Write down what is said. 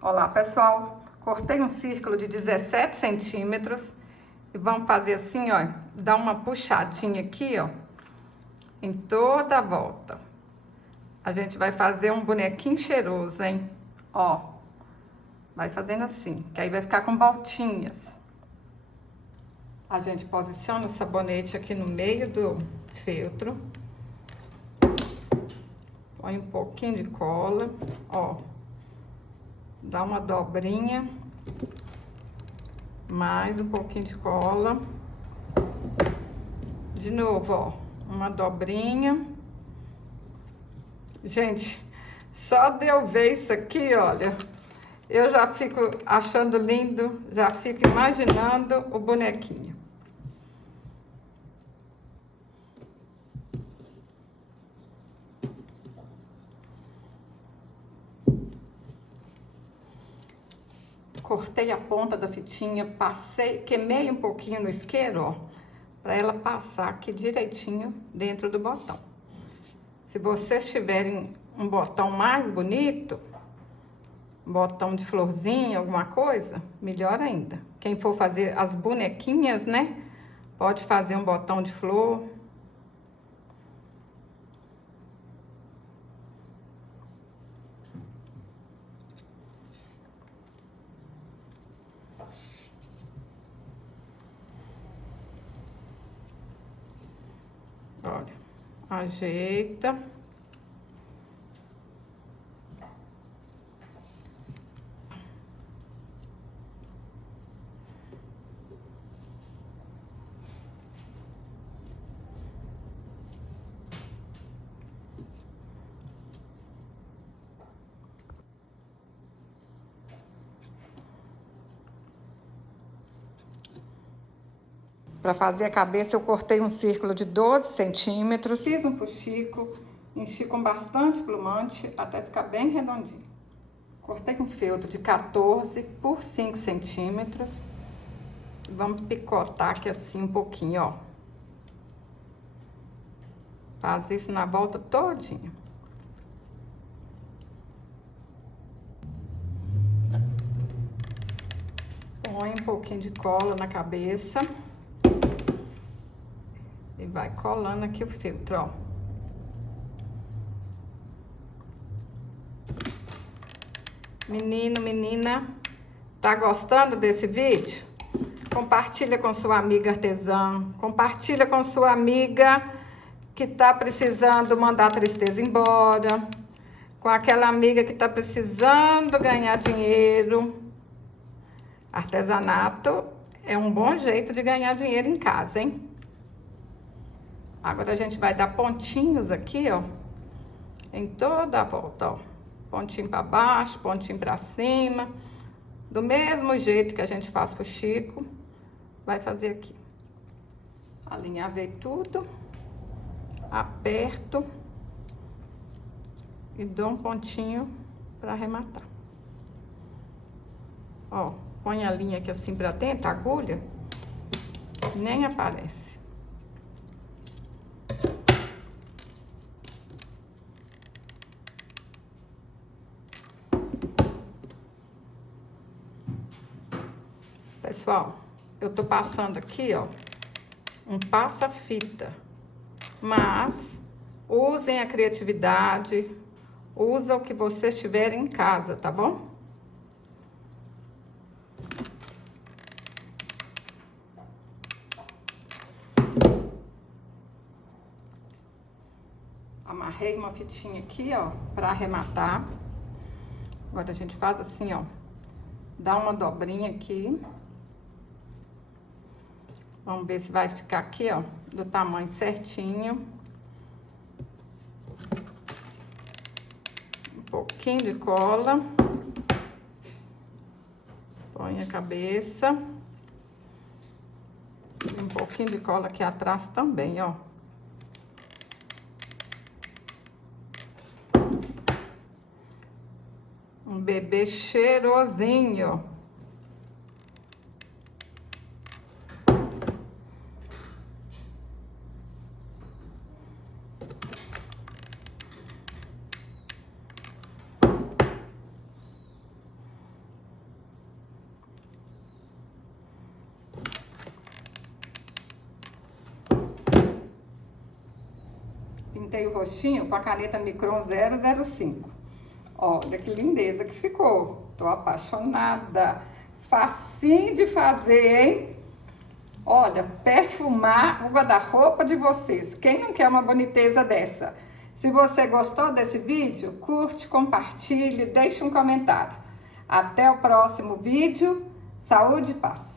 Olá, pessoal. Cortei um círculo de 17 centímetros e vamos fazer assim, ó, dar uma puxadinha aqui, ó, em toda a volta. A gente vai fazer um bonequinho cheiroso, hein? Ó, vai fazendo assim, que aí vai ficar com voltinhas. A gente posiciona o sabonete aqui no meio do feltro. Põe um pouquinho de cola, ó. Dá uma dobrinha. Mais um pouquinho de cola. De novo, ó, uma dobrinha. Gente, só de eu ver isso aqui, olha, eu já fico achando lindo, já fico imaginando o bonequinho. Cortei a ponta da fitinha, passei, queimei um pouquinho no isqueiro, ó, para ela passar aqui direitinho dentro do botão. Se vocês tiverem um botão mais bonito, botão de florzinha, alguma coisa, melhor ainda. Quem for fazer as bonequinhas, né, pode fazer um botão de flor. Olha, ajeita. Para fazer a cabeça, eu cortei um círculo de 12 centímetros. Fiz um fuxico, enchi com bastante plumante até ficar bem redondinho. Cortei um feltro de 14 por 5 centímetros. Vamos picotar aqui assim um pouquinho, ó. Faz isso na volta todinha. Põe um pouquinho de cola na cabeça. E vai colando aqui o feltro, ó. Menino, menina, tá gostando desse vídeo? Compartilha com sua amiga artesã, compartilha com sua amiga que tá precisando mandar a tristeza embora, com aquela amiga que tá precisando ganhar dinheiro. Artesanato é um bom jeito de ganhar dinheiro em casa, hein? Agora a gente vai dar pontinhos aqui, ó, em toda a volta, ó. Pontinho para baixo, pontinho para cima. Do mesmo jeito que a gente faz fuxico, vai fazer aqui. Alinhavei tudo, aperto e dou um pontinho para arrematar. Ó, põe a linha aqui assim para dentro, a agulha, nem aparece. Pessoal, eu tô passando aqui, ó, um passa-fita, mas usem a criatividade, usa o que vocês tiverem em casa, tá bom? Amarrei uma fitinha aqui, ó, pra arrematar. Agora a gente faz assim, ó, dá uma dobrinha aqui. Vamos ver se vai ficar aqui, ó, do tamanho certinho. Um pouquinho de cola. Põe a cabeça. E um pouquinho de cola aqui atrás também, ó. Um bebê cheirosinho. pintei o rostinho com a caneta Micron 005. Olha que lindeza que ficou. Tô apaixonada. Facinho de fazer, hein? Olha, perfumar o guarda-roupa de vocês. Quem não quer uma boniteza dessa? Se você gostou desse vídeo, curte, compartilhe, deixe um comentário. Até o próximo vídeo. Saúde e paz.